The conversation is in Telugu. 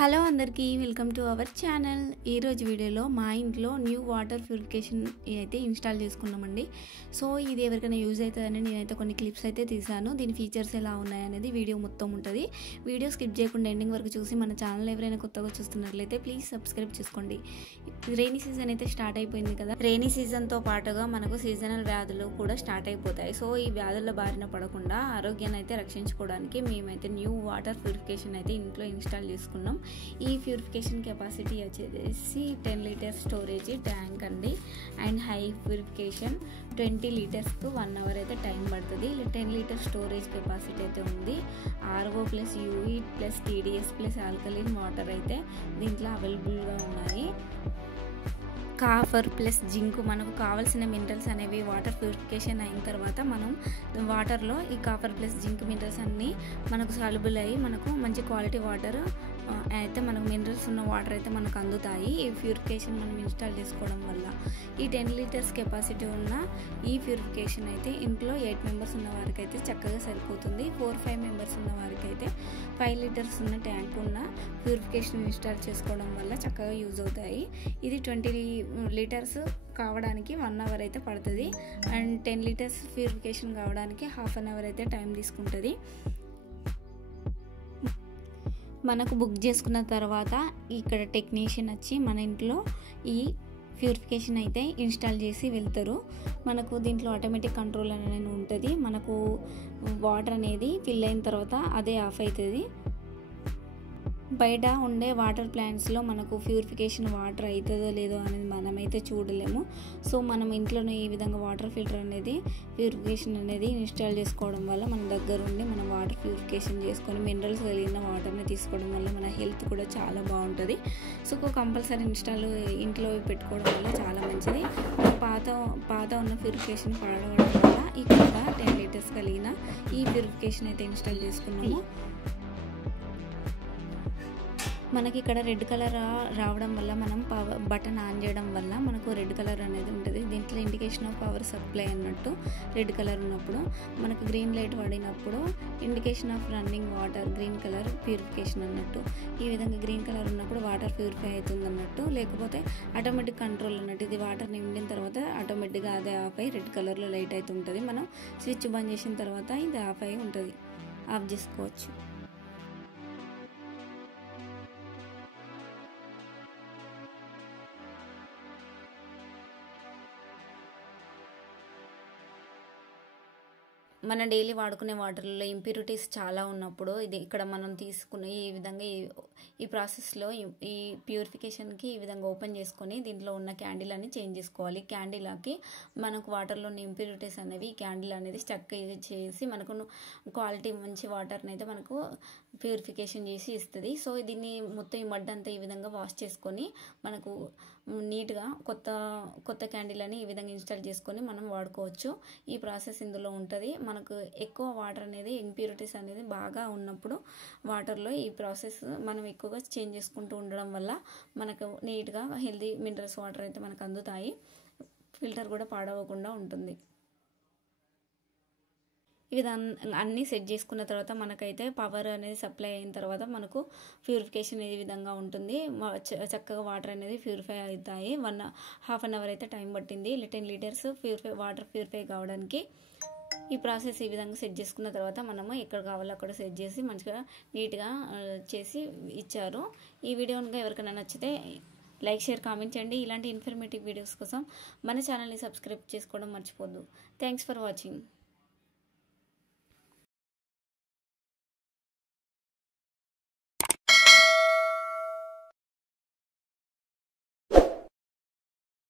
హలో అందరికీ వెల్కమ్ టు అవర్ ఛానల్. ఈరోజు వీడియోలో మా ఇంట్లో న్యూ వాటర్ ప్యూరిఫికేషన్ అయితే ఇన్స్టాల్ చేసుకున్నామండి. సో ఇది ఎవరికైనా యూజ్ అవుతుందని నేనైతే కొన్ని క్లిప్స్ అయితే తీసాను. దీని ఫీచర్స్ ఎలా ఉన్నాయనేది వీడియో మొత్తం ఉంటుంది. వీడియో స్కిప్ చేయకుండా ఎండింగ్ వరకు చూసి మన ఛానల్ ఎవరైనా కొత్తగా చూస్తున్నట్లయితే ప్లీజ్ సబ్స్క్రైబ్ చేసుకోండి. రెయినీ సీజన్ అయితే స్టార్ట్ అయిపోయింది కదా. రెయినీ సీజన్తో పాటుగా మనకు సీజనల్ వ్యాధులు కూడా స్టార్ట్ అయిపోతాయి. సో ఈ వ్యాధుల బారిన పడకుండా ఆరోగ్యాన్ని అయితే రక్షించుకోవడానికి మేమైతే న్యూ వాటర్ ప్యూరిఫికేషన్ అయితే ఇంట్లో ఇన్స్టాల్ చేసుకున్నాం. ఈ ప్యూరిఫికేషన్ కెపాసిటీ వచ్చేసి 10 లీటర్స్ స్టోరేజ్ ట్యాంక్ అండి. అండ్ హై ప్యూరిఫికేషన్ 20 లీటర్స్కు 1 అవర్ అయితే టైం పడుతుంది. 10 లీటర్స్ స్టోరేజ్ కెపాసిటీ అయితే ఉంది. RO plus UV plus TDS plus alkaline water అయితే దీంట్లో అవైలబుల్గా ఉన్నాయి. కాపర్ ప్లస్ జింక్ మనకు కావాల్సిన మినరల్స్ అనేవి వాటర్ ప్యూరిఫికేషన్ అయిన తర్వాత మనం వాటర్లో ఈ కాపర్ ప్లస్ జింక్ మినరల్స్ అన్నీ మనకు సాల్యుబుల్ అయ్యి మనకు మంచి క్వాలిటీ వాటర్ అయితే మనకు మినరల్స్ ఉన్న వాటర్ అయితే మనకు అందుతాయి. ఈ ప్యూరిఫికేషన్ మనం ఇన్స్టాల్ చేసుకోవడం వల్ల ఈ 10 లీటర్స్ కెపాసిటీ ఉన్న ఈ ప్యూరిఫికేషన్ అయితే ఇంట్లో 8 మెంబర్స్ ఉన్న వారికి అయితే చక్కగా సరిపోతుంది. 4-5 మెంబర్స్ ఉన్న వారికి అయితే 5 లీటర్స్ ఉన్న ట్యాంక్ ఉన్న ప్యూరిఫికేషన్ ఇన్స్టాల్ చేసుకోవడం వల్ల చక్కగా యూజ్ అవుతాయి. ఇది 20 లీటర్స్ కావడానికి 1 అవర్ అయితే పడుతుంది. అండ్ 10 లీటర్స్ ప్యూరిఫికేషన్ కావడానికి ½ అన్ అవర్ అయితే టైం తీసుకుంటుంది. మనకు బుక్ చేసుకున్న తర్వాత ఇక్కడ టెక్నీషియన్ వచ్చి మన ఇంట్లో ఈ ప్యూరిఫికేషన్ అయితే ఇన్స్టాల్ చేసి వెళ్తారు. మనకు దీంట్లో ఆటోమేటిక్ కంట్రోల్ అనేది ఉంటుంది. మనకు వాటర్ అనేది ఫిల్ అయిన తర్వాత అదే ఆఫ్ అవుతుంది. బయట ఉండే వాటర్ ప్లాంట్స్లో మనకు ప్యూరిఫికేషన్ వాటర్ అవుతుందో లేదో అనేది మనమైతే చూడలేము. సో మనం ఇంట్లోనే ఈ విధంగా వాటర్ ఫిల్టర్ అనేది ప్యూరిఫికేషన్ అనేది ఇన్స్టాల్ చేసుకోవడం వల్ల మన దగ్గర ఉండి మనం వాటర్ ప్యూరిఫికేషన్ చేసుకొని మినరల్స్ కలిగిన వాటర్ని తీసుకోవడం వల్ల మన హెల్త్ కూడా చాలా బాగుంటుంది. సో కంపల్సరీ ఇంట్లో పెట్టుకోవడం వల్ల చాలా మంచిది. పాత ఉన్న ప్యూరిఫికేషన్ పాడవడం వల్ల ఇక్కడ 10 లీటర్స్ కలిగిన ఈ ప్యూరిఫికేషన్ అయితే ఇన్స్టాల్ చేసుకున్నాము. మనకి ఇక్కడ రెడ్ కలర్ రావడం వల్ల మనం బటన్ ఆన్ చేయడం వల్ల మనకు రెడ్ కలర్ అనేది ఉంటుంది. దీంట్లో ఇండికేషన్ ఆఫ్ పవర్ సప్లై అన్నట్టు రెడ్ కలర్ ఉన్నప్పుడు, మనకు గ్రీన్ లైట్ పడినప్పుడు indication of running water green colour purification అన్నట్టు. ఈ విధంగా గ్రీన్ కలర్ ఉన్నప్పుడు వాటర్ ప్యూరిఫై అవుతుంది అన్నట్టు. లేకపోతే ఆటోమేటిక్ కంట్రోల్ అన్నట్టు. ఇది వాటర్ నిండిన తర్వాత ఆటోమేటిక్గా అదే ఆఫ్ అయ్యి రెడ్ కలర్లో లైట్ అయితే ఉంటుంది. మనం స్విచ్ బంద్ చేసిన తర్వాత ఇది ఆఫ్ అయ్యి ఉంటుంది. ఆఫ్ చేసుకోవచ్చు. మన డైలీ వాడుకునే వాటర్లో ఇంప్యూరిటీస్ చాలా ఉన్నప్పుడు ఇక్కడ మనం తీసుకున్న ఈ విధంగా ఈ ప్రాసెస్లో ఈ ప్యూరిఫికేషన్కి ఈ విధంగా ఓపెన్ చేసుకొని దీంట్లో ఉన్న క్యాండిల్ అని చేంజ్ చేసుకోవాలి. క్యాండిల్కి మనకు వాటర్లో ఉన్న ఇంప్యూరిటీస్ అనేవి క్యాండిల్ అనేది స్టక్ చేసి మనకు క్వాలిటీ మంచి వాటర్ని అయితే మనకు ప్యూరిఫికేషన్ చేసి ఇస్తుంది. సో దీన్ని మొత్తం ఈ మడ్ అంతా ఈ విధంగా వాష్ చేసుకొని మనకు నీట్గా కొత్త క్యాండిల్ అని ఈ విధంగా ఇన్స్టాల్ చేసుకొని మనం వాడుకోవచ్చు. ఈ ప్రాసెస్ ఇందులో ఉంటుంది. మనకు ఎక్కువ వాటర్ అనేది ఇంప్యూరిటీస్ అనేది బాగా ఉన్నప్పుడు వాటర్లో ఈ ప్రాసెస్ మనం ఎక్కువగా చేంజ్ చేసుకుంటూ ఉండడం వల్ల మనకు నీట్గా హెల్దీ మినరల్స్ వాటర్ అయితే మనకు అందుతాయి. ఫిల్టర్ కూడా పాడవకుండా ఉంటుంది. ఇవి అన్నీ సెట్ చేసుకున్న తర్వాత మనకైతే పవర్ అనేది సప్లై అయిన తర్వాత మనకు ప్యూరిఫికేషన్ ఈ విధంగా ఉంటుంది. చక్కగా వాటర్ అనేది ప్యూరిఫై అవుతాయి. ½ అన్ అవర్ అయితే టైం పట్టింది 10 లీటర్స్ వాటర్ ప్యూరిఫై కావడానికి. ఈ ప్రాసెస్ ఈ విధంగా సెట్ చేసుకున్న తర్వాత మనము ఎక్కడ కావాలో అక్కడ సెట్ చేసి మంచిగా నీట్గా చేసి ఇచ్చారు. ఈ వీడియో కనుక ఎవరికైనా నచ్చితే లైక్, షేర్, కామెంట్ చేయండి. ఇలాంటి ఇన్ఫర్మేటివ్ వీడియోస్ కోసం మన ఛానల్ని సబ్స్క్రైబ్ చేసుకోవడం మర్చిపోద్దు. Thanks for watching.